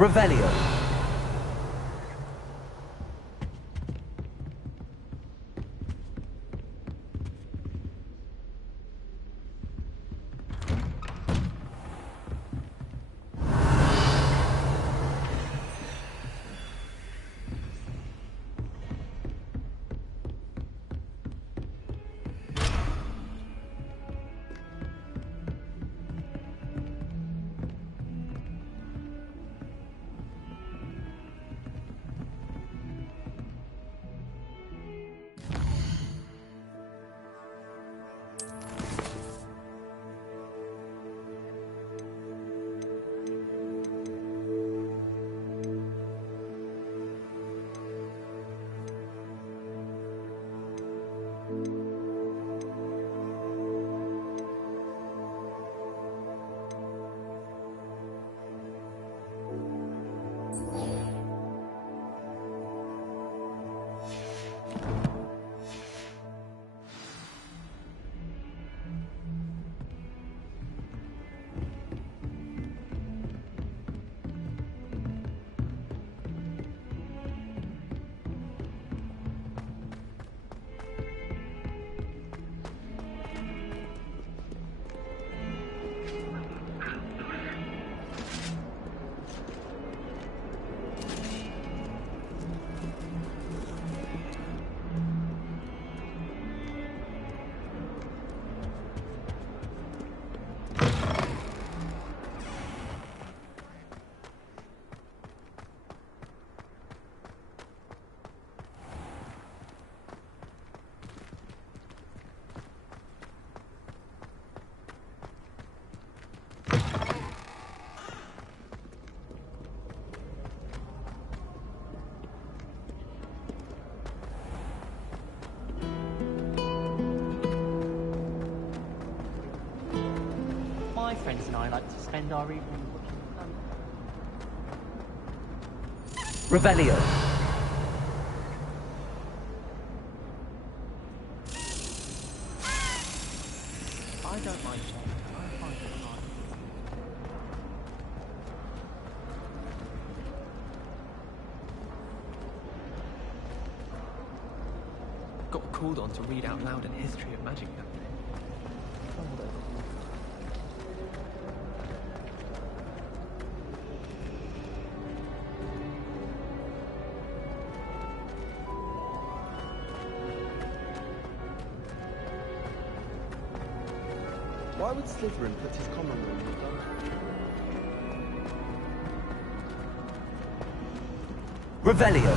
Revelio. My friends and I like to spend our evening watching the sun. Revelio. I don't mind change. I find it hard. Got called on to read out loud a history of magic that day. Why would Slytherin put his common room in the dungeon? Revelio.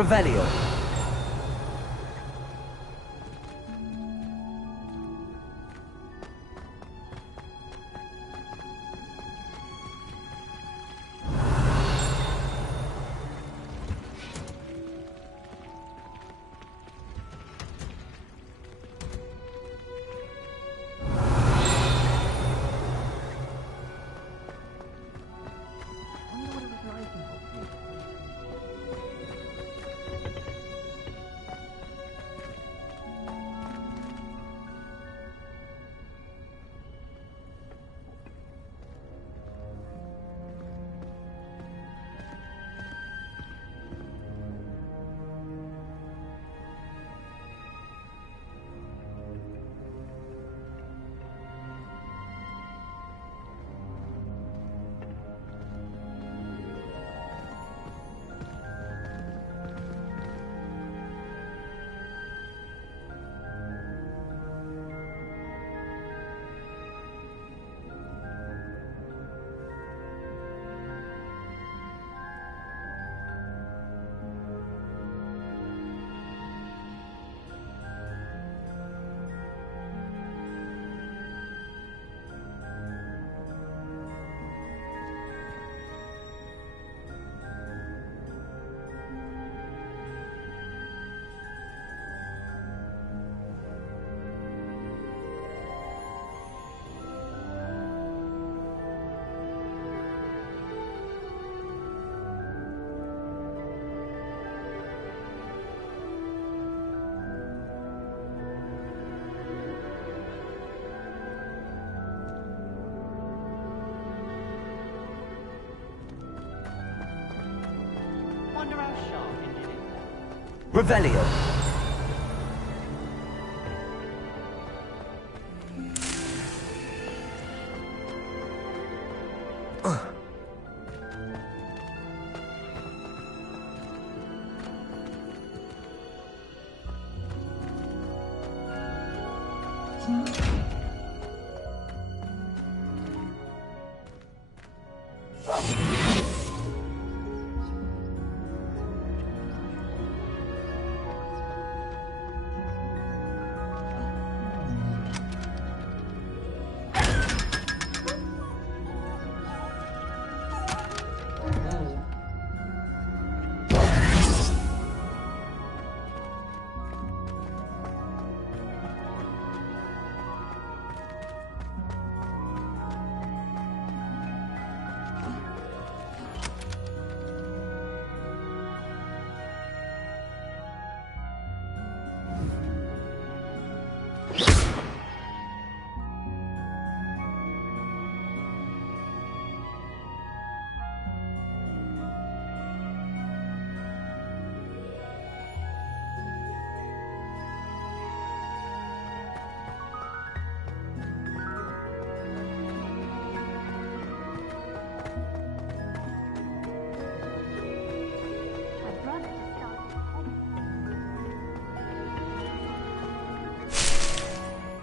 Revelio. Wonder how sharp you did it. Revelio.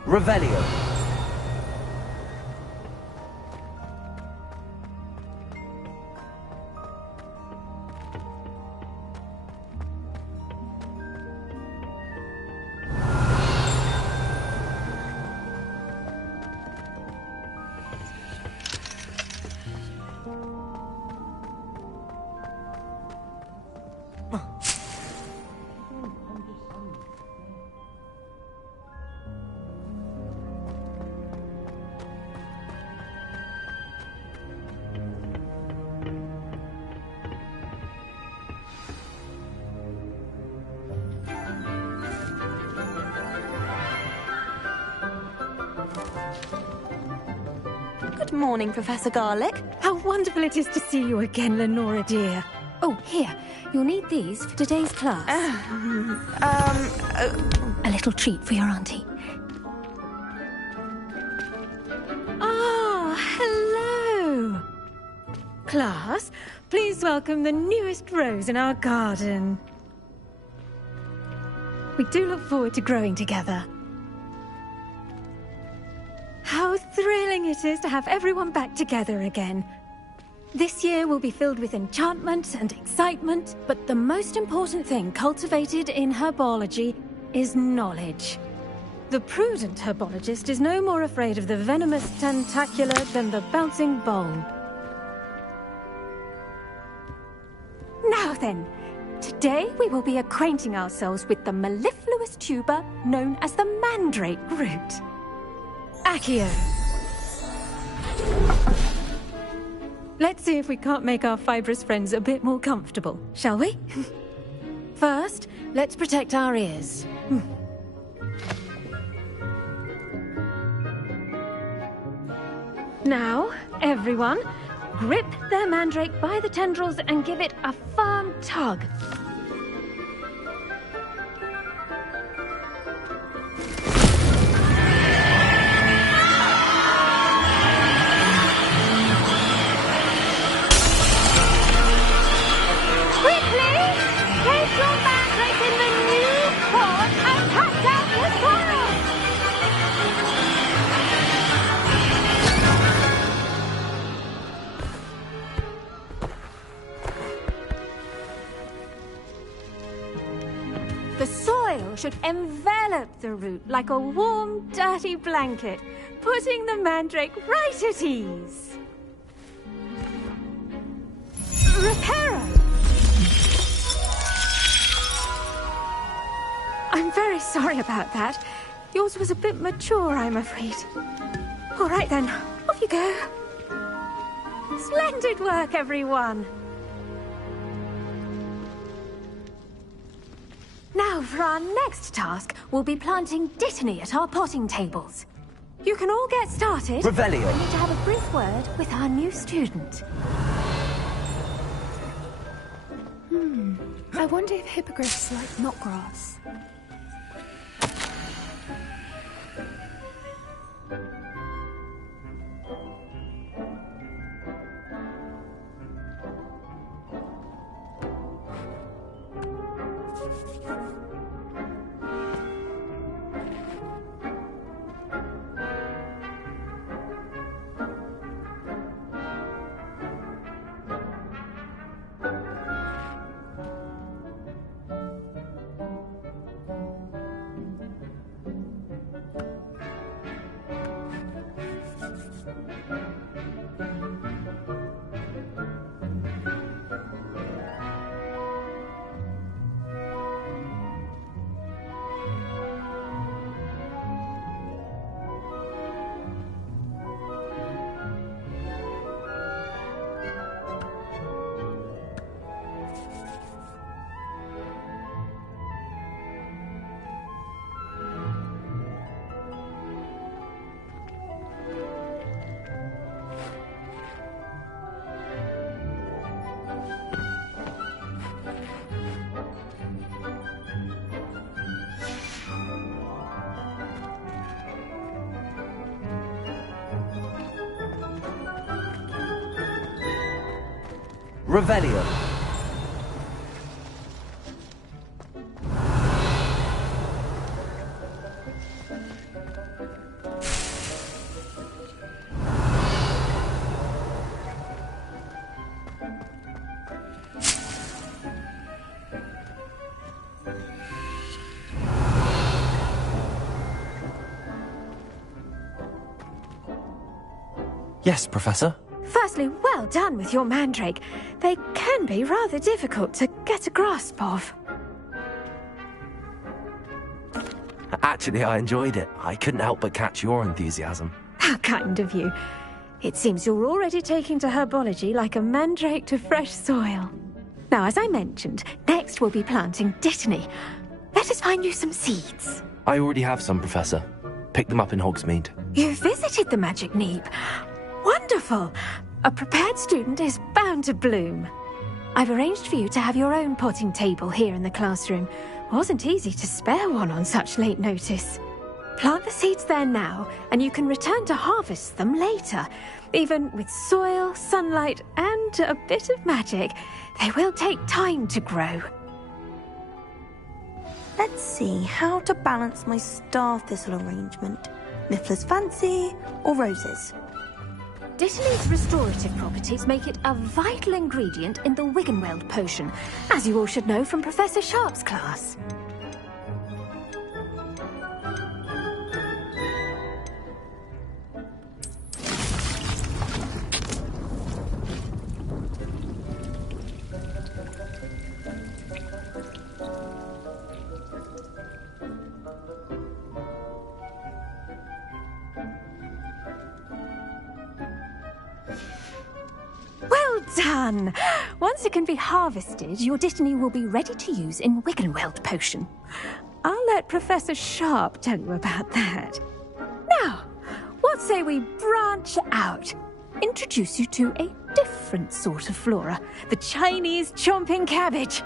Revelio. Good morning, Professor Garlick. How wonderful it is to see you again, Lenora dear. Oh, here. You'll need these for today's class. A little treat for your auntie. Ah, hello. Class, please welcome the newest rose in our garden. We do look forward to growing together. How thrilling it is to have everyone back together again. This year will be filled with enchantment and excitement, but the most important thing cultivated in herbology is knowledge. The prudent herbologist is no more afraid of the venomous tentacular than the bouncing bulb. Now then, today we will be acquainting ourselves with the mellifluous tuber known as the mandrake root. Accio. Let's see if we can't make our fibrous friends a bit more comfortable, shall we? First, let's protect our ears. Now, everyone, grip their mandrake by the tendrils and give it a firm tug. Should envelop the root like a warm, dirty blanket, putting the mandrake right at ease. Reparo! I'm very sorry about that. Yours was a bit mature, I'm afraid. All right then, off you go. Splendid work, everyone. Now, for our next task, we'll be planting dittany at our potting tables. You can all get started. Revelio. I need to have a brief word with our new student. I wonder if hippogriffs like knotgrass. Revelio. Yes, Professor. Firstly, well done with your mandrake. They can be rather difficult to get a grasp of. Actually, I enjoyed it. I couldn't help but catch your enthusiasm. How kind of you. It seems you're already taking to herbology like a mandrake to fresh soil. Now, as I mentioned, next we'll be planting dittany. Let us find you some seeds. I already have some, Professor. Picked them up in Hogsmeade. You visited the Magic Neep. Wonderful! A prepared student is bound to bloom. I've arranged for you to have your own potting table here in the classroom. Wasn't easy to spare one on such late notice. Plant the seeds there now, and you can return to harvest them later. Even with soil, sunlight, and a bit of magic, they will take time to grow. Let's see how to balance my star thistle arrangement. Niffler's fancy or roses? Dittany's restorative properties make it a vital ingredient in the Wiggenweld potion, as you all should know from Professor Sharp's class. Well done! Once it can be harvested, your Dittany will be ready to use in Wiggenweld potion. I'll let Professor Sharp tell you about that. Now, what say we branch out? Introduce you to a different sort of flora, the Chinese chomping cabbage.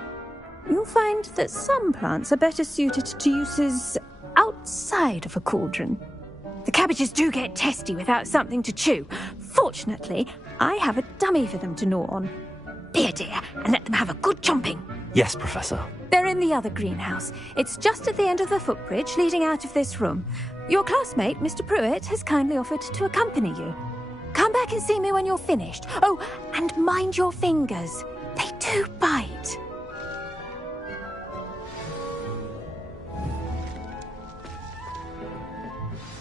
You'll find that some plants are better suited to uses outside of a cauldron. The cabbages do get testy without something to chew. Fortunately, I have a dummy for them to gnaw on. Be a dear and let them have a good chomping. Yes, Professor. They're in the other greenhouse. It's just at the end of the footbridge leading out of this room. Your classmate, Mr. Pruitt, has kindly offered to accompany you. Come back and see me when you're finished. Oh, and mind your fingers. They do bite.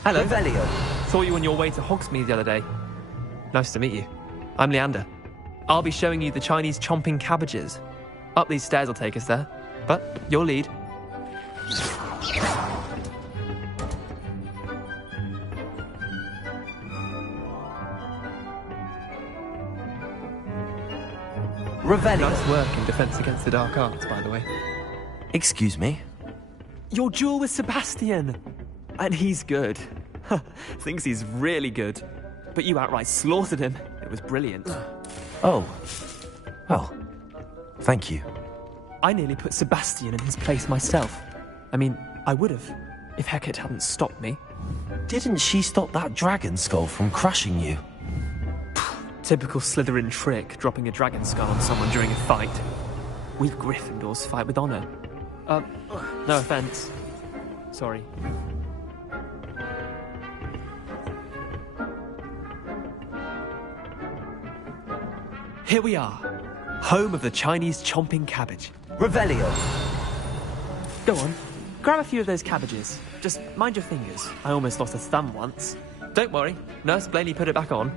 Hello. Revelio. Saw you on your way to Hogsmeade the other day. Nice to meet you. I'm Leander. I'll be showing you the Chinese chomping cabbages. Up these stairs will take us there, but your lead. Revelio. Nice work in Defense Against the Dark Arts, by the way. Excuse me? Your duel with Sebastian! And he's good. Thinks he's really good. But you outright slaughtered him. It was brilliant. Oh. Well, thank you. I nearly put Sebastian in his place myself. I mean, I would have, if Hecate hadn't stopped me. Didn't she stop that dragon skull from crushing you? Typical Slytherin trick, dropping a dragon skull on someone during a fight. We Gryffindors fight with honor. No offense. Sorry. Here we are, home of the Chinese chomping cabbage. Revelio. Go on, grab a few of those cabbages. Just mind your fingers. I almost lost a thumb once. Don't worry, Nurse Blaney put it back on.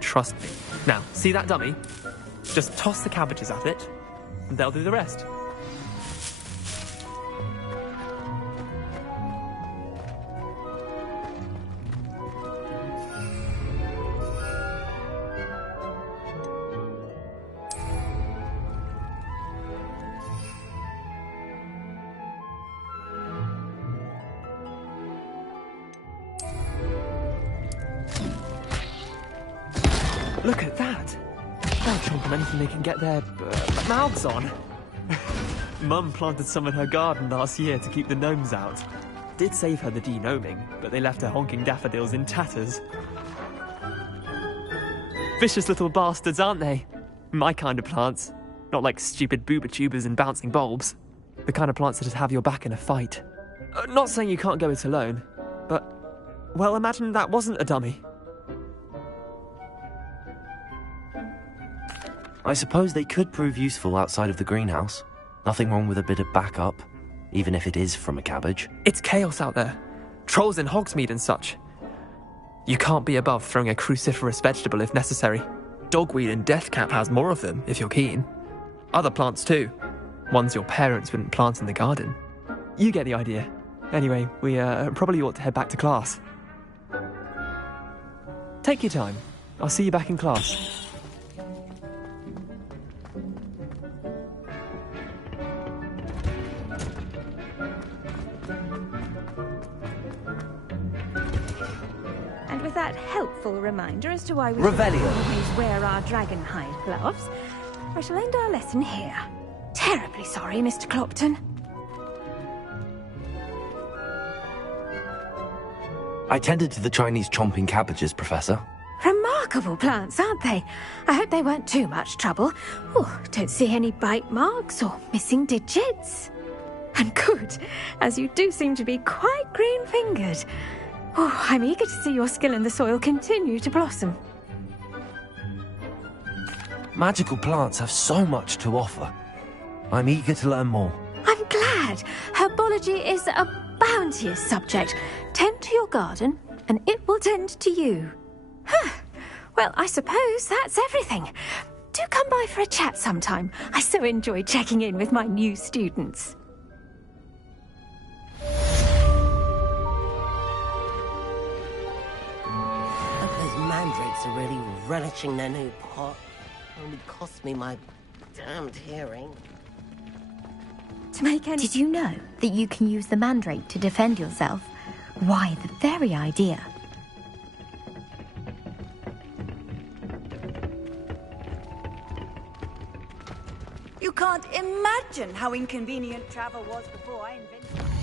Trust me. Now, see that dummy? Just toss the cabbages at it, and they'll do the rest. Look at that! They'll chomp on anything they can get their mouths on. Mum planted some in her garden last year to keep the gnomes out. Did save her the de-gnoming, but they left her honking daffodils in tatters. Vicious little bastards, aren't they? My kind of plants. Not like stupid booba tubers and bouncing bulbs. The kind of plants that'd have your back in a fight. Not saying you can't go it alone, but... well, imagine that wasn't a dummy. I suppose they could prove useful outside of the greenhouse. Nothing wrong with a bit of backup, even if it is from a cabbage. It's chaos out there. Trolls in Hogsmeade and such. You can't be above throwing a cruciferous vegetable if necessary. Dogweed and deathcap has more of them, if you're keen. Other plants too. Ones your parents wouldn't plant in the garden. You get the idea. Anyway, we probably ought to head back to class. Take your time. I'll see you back in class. That helpful reminder as to why we Revelio. should always wear our dragon hide gloves, I shall end our lesson here. Terribly sorry, Mr. Clopton. I tended to the Chinese chomping cabbages, Professor. Remarkable plants, aren't they? I hope they weren't too much trouble. Oh, don't see any bite marks or missing digits. And good, as you do seem to be quite green-fingered. Oh, I'm eager to see your skill in the soil continue to blossom. Magical plants have so much to offer. I'm eager to learn more. I'm glad. Herbology is a bounteous subject. Tend to your garden, and it will tend to you. Huh. Well, I suppose that's everything. Do come by for a chat sometime. I so enjoy checking in with my new students. Those mandrakes are really relishing their new pot. Only cost me my damned hearing. To make any... Did you know that you can use the mandrake to defend yourself? Why, the very idea. You can't imagine how inconvenient travel was before I invented it.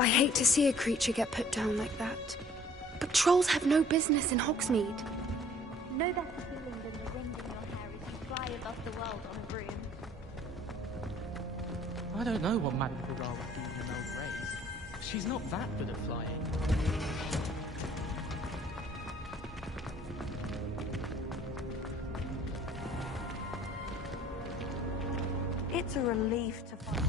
I hate to see a creature get put down like that. But trolls have no business in Hogsmeade. No better feeling than the wind in your hair as you fly above the world on a broom. I don't know what Madame Ferrara would do in an old race. She's not that good at flying. It's a relief to find.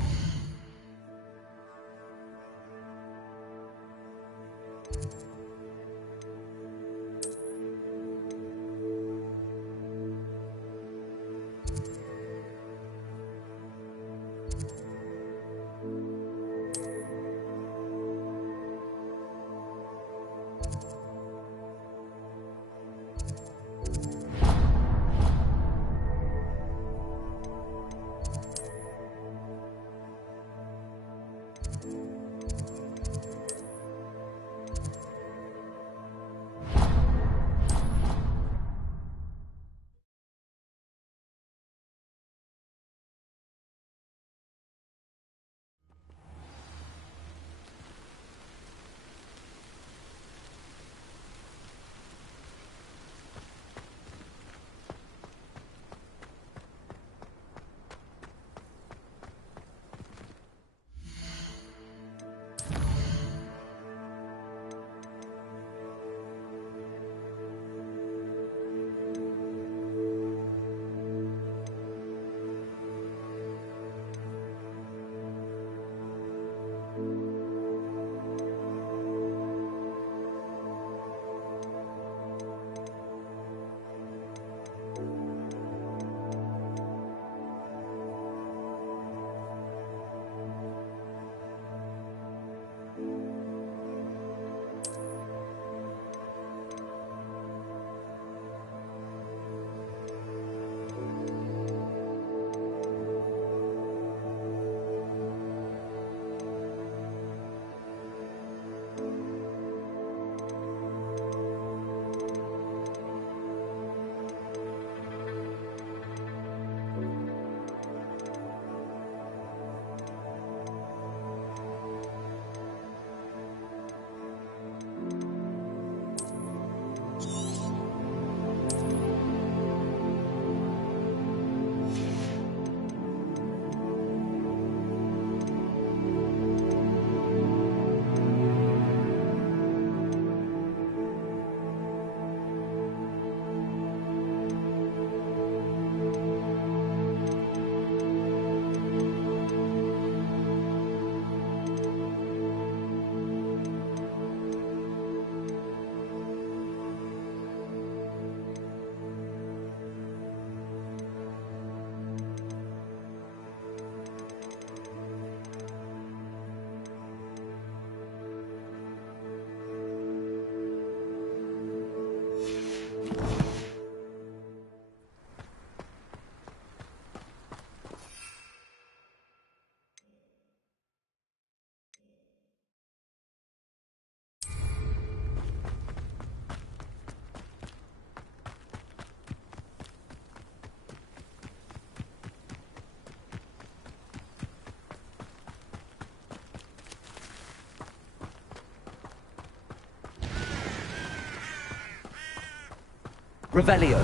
Revelio.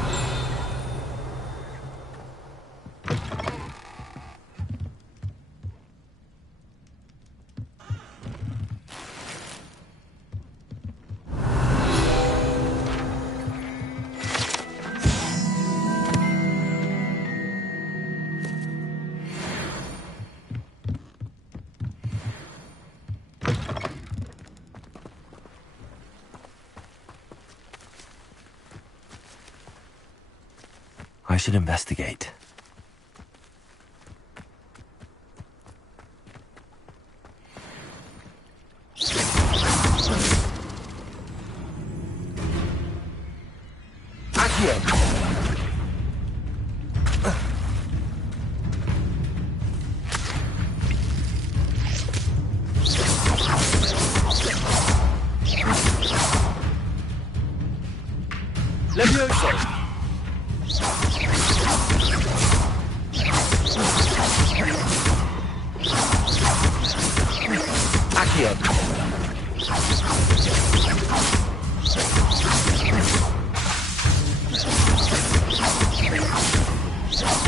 I should investigate. Accio.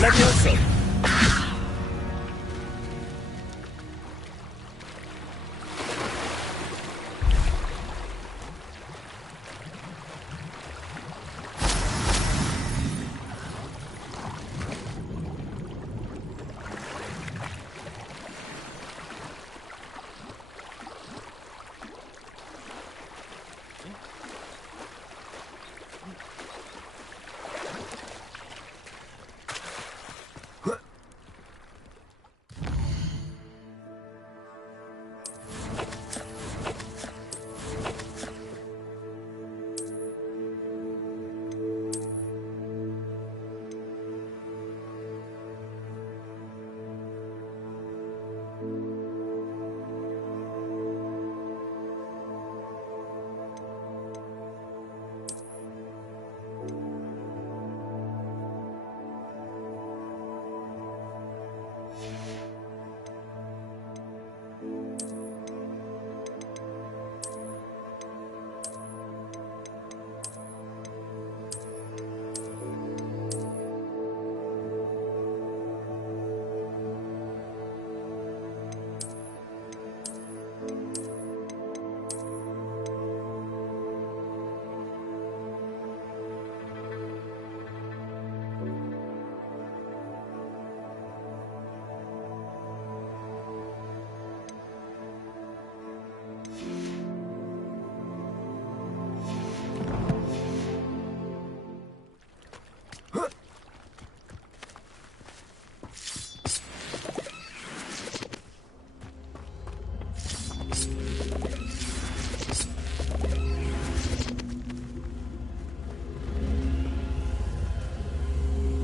Levioso.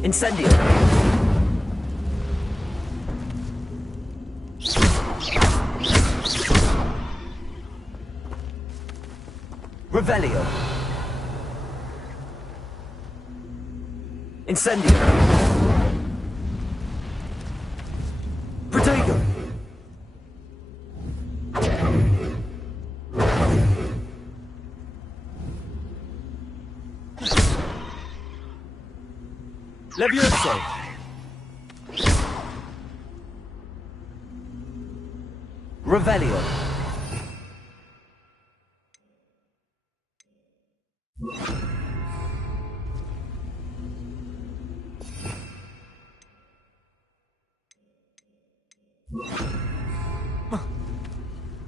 Incendio. Revelio. Incendio. Protego. Levioso. Revelio.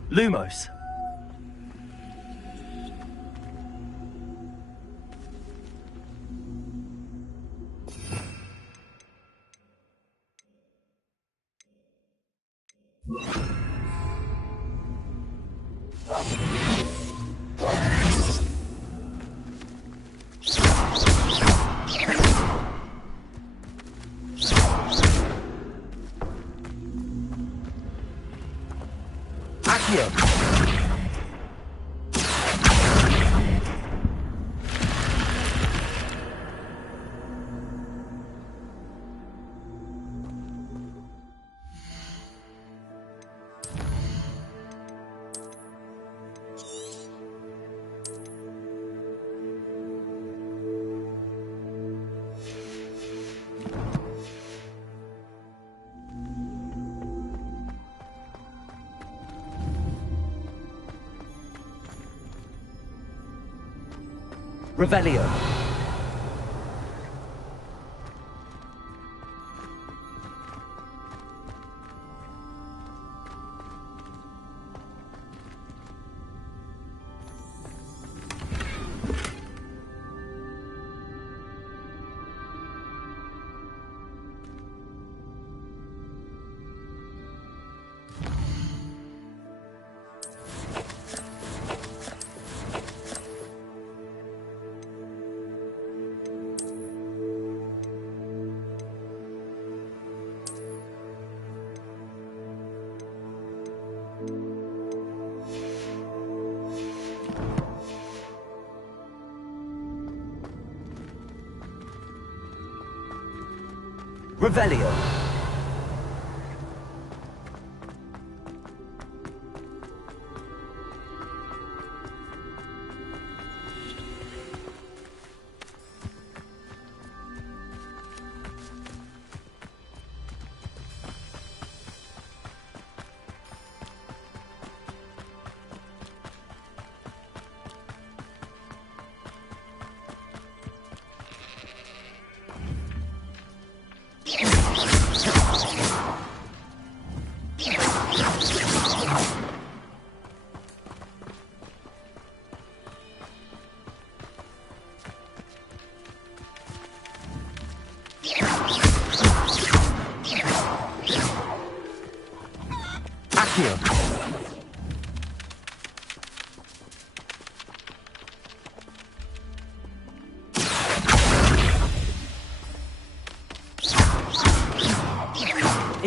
Lumos. Accio. Revelio. Revelio.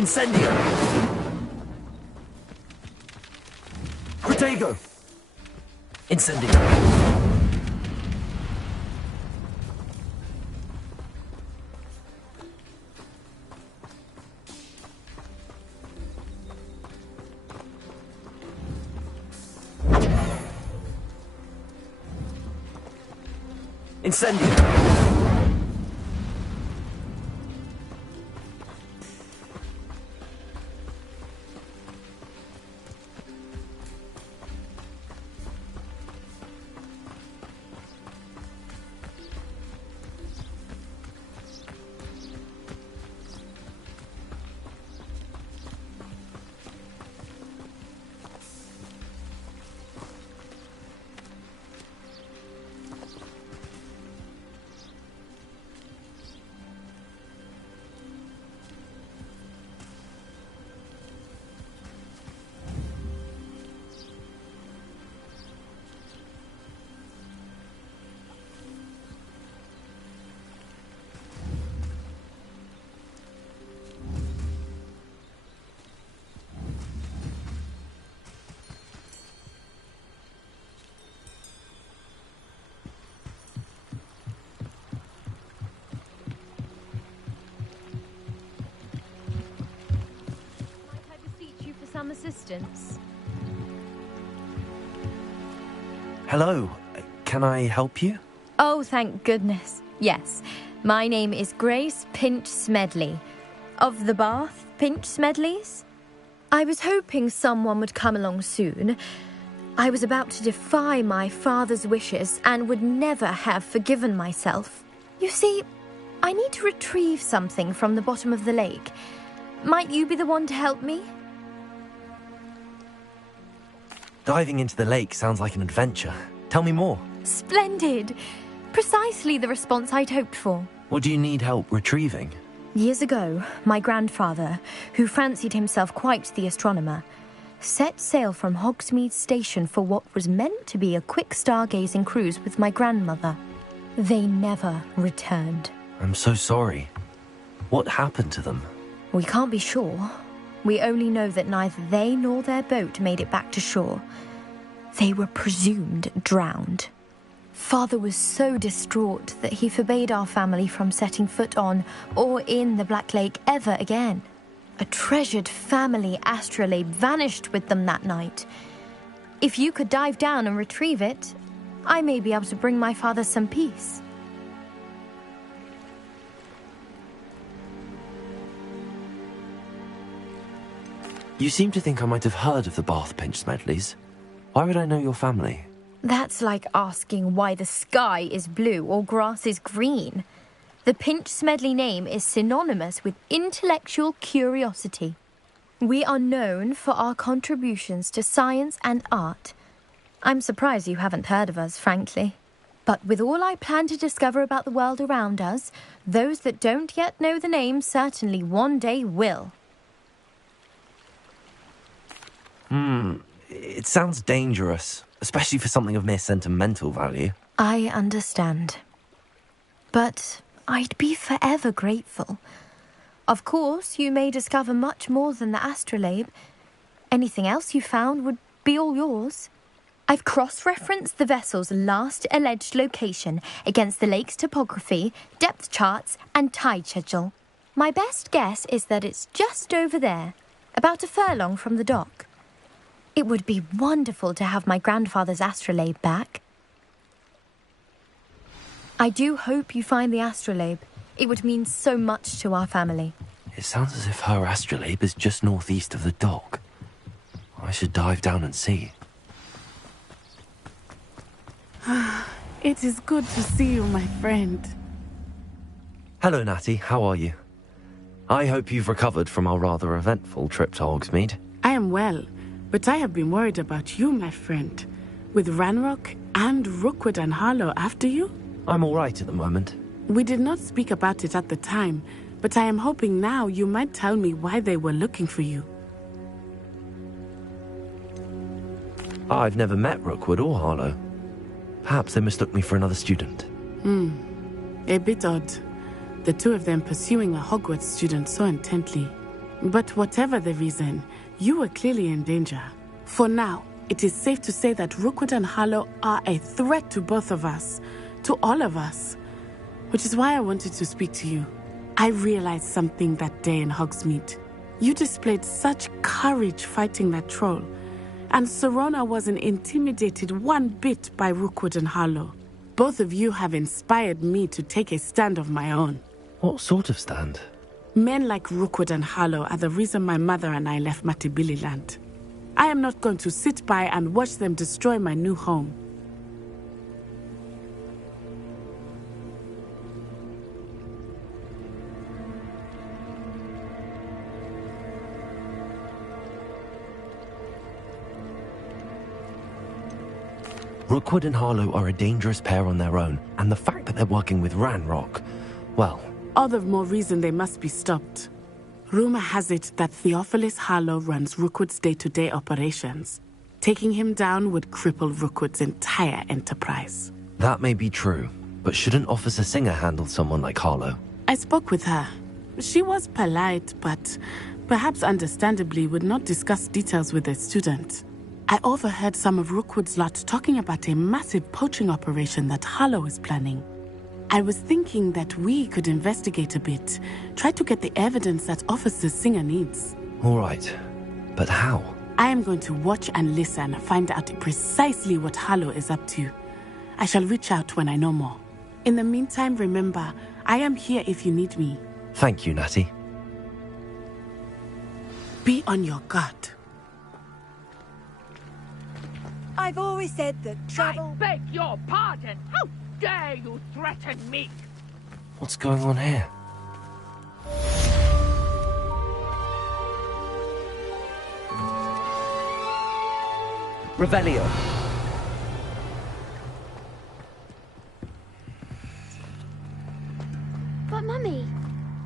Incendio! Protego! Incendio! Incendio! Some assistance. Hello. Can I help you? Oh, thank goodness. Yes. My name is Grace Pinch Smedley. Of the Bath Pinch Smedleys? I was hoping someone would come along soon. I was about to defy my father's wishes and would never have forgiven myself. You see, I need to retrieve something from the bottom of the lake. Might you be the one to help me? Diving into the lake sounds like an adventure. Tell me more. Splendid! Precisely the response I'd hoped for. What do you need help retrieving? Years ago, my grandfather, who fancied himself quite the astronomer, set sail from Hogsmeade Station for what was meant to be a quick stargazing cruise with my grandmother. They never returned. I'm so sorry. What happened to them? We can't be sure. We only know that neither they nor their boat made it back to shore. They were presumed drowned. Father was so distraught that he forbade our family from setting foot on or in the Black Lake ever again. A treasured family astrolabe vanished with them that night. If you could dive down and retrieve it, I may be able to bring my father some peace. You seem to think I might have heard of the Bath Pinch Smedleys. Why would I know your family? That's like asking why the sky is blue or grass is green. The Pinch Smedley name is synonymous with intellectual curiosity. We are known for our contributions to science and art. I'm surprised you haven't heard of us, frankly. But with all I plan to discover about the world around us, those that don't yet know the name certainly one day will. It sounds dangerous, especially for something of mere sentimental value. I understand. But I'd be forever grateful. Of course, you may discover much more than the astrolabe. Anything else you found would be all yours. I've cross-referenced the vessel's last alleged location against the lake's topography, depth charts, and tide schedule. My best guess is that it's just over there, about a furlong from the dock. It would be wonderful to have my grandfather's astrolabe back. I do hope you find the astrolabe. It would mean so much to our family. It sounds as if her astrolabe is just northeast of the dock. I should dive down and see. It is good to see you, my friend. Hello, Natty. How are you? I hope you've recovered from our rather eventful trip to Hogsmeade. I am well, but I have been worried about you, my friend. With Ranrock and Rookwood and Harlow after you? I'm all right at the moment. We did not speak about it at the time, but I am hoping now you might tell me why they were looking for you. I've never met Rookwood or Harlow. Perhaps they mistook me for another student. A bit odd. The two of them pursuing a Hogwarts student so intently. But whatever the reason, you were clearly in danger. For now, it is safe to say that Rookwood and Harlow are a threat to both of us, to all of us. Which is why I wanted to speak to you. I realized something that day in Hogsmeade. You displayed such courage fighting that troll, and Serona wasn't intimidated one bit by Rookwood and Harlow. Both of you have inspired me to take a stand of my own. What sort of stand? Men like Rookwood and Harlow are the reason my mother and I left Matibili land. I am not going to sit by and watch them destroy my new home. Rookwood and Harlow are a dangerous pair on their own, and the fact that they're working with Ranrock, well... All the more reason they must be stopped. Rumor has it that Theophilus Harlow runs Rookwood's day-to-day operations. Taking him down would cripple Rookwood's entire enterprise. That may be true, but shouldn't Officer Singer handle someone like Harlow? I spoke with her. She was polite, but perhaps understandably would not discuss details with a student. I overheard some of Rookwood's lot talking about a massive poaching operation that Harlow is planning. I was thinking that we could investigate a bit, try to get the evidence that Officer Singer needs. All right, but how? I am going to watch and listen, find out precisely what Harlow is up to. I shall reach out when I know more. In the meantime, remember, I am here if you need me. Thank you, Natty. Be on your guard. I've always said that travel... I beg your pardon! How dare you threaten me? What's going on here? Revelio. But, Mummy...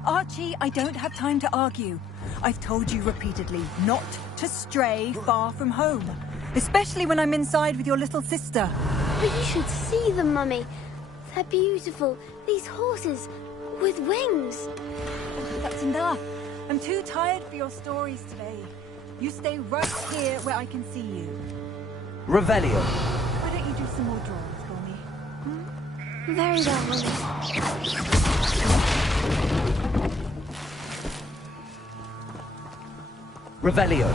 Archie, I don't have time to argue. I've told you repeatedly not to stray far from home. Especially when I'm inside with your little sister. But you should see them, Mummy. They're beautiful. These horses with wings. That's enough. I'm too tired for your stories today. You stay right here where I can see you. Revelio. Why don't you do some more drawings for me? Very well, Mummy. Revelio.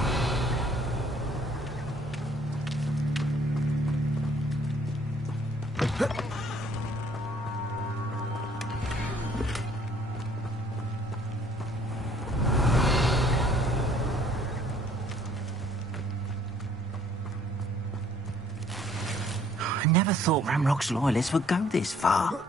I never thought Ranrock's loyalists would go this far.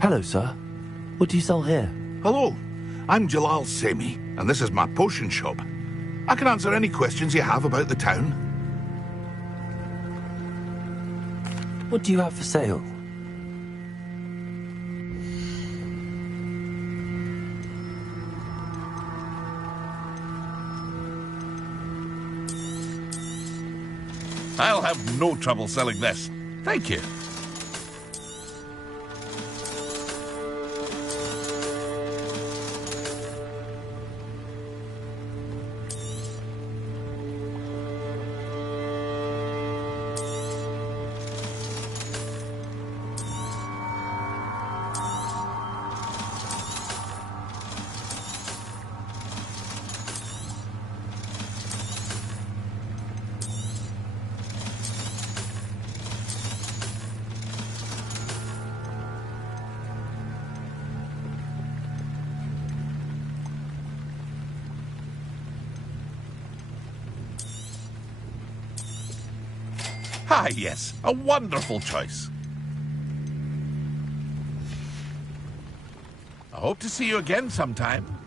Hello, sir. What do you sell here? Hello, I'm Jalal Semi, and this is my potion shop. I can answer any questions you have about the town. What do you have for sale? I'll have no trouble selling this. Thank you. Ah, yes, a wonderful choice. I hope to see you again sometime.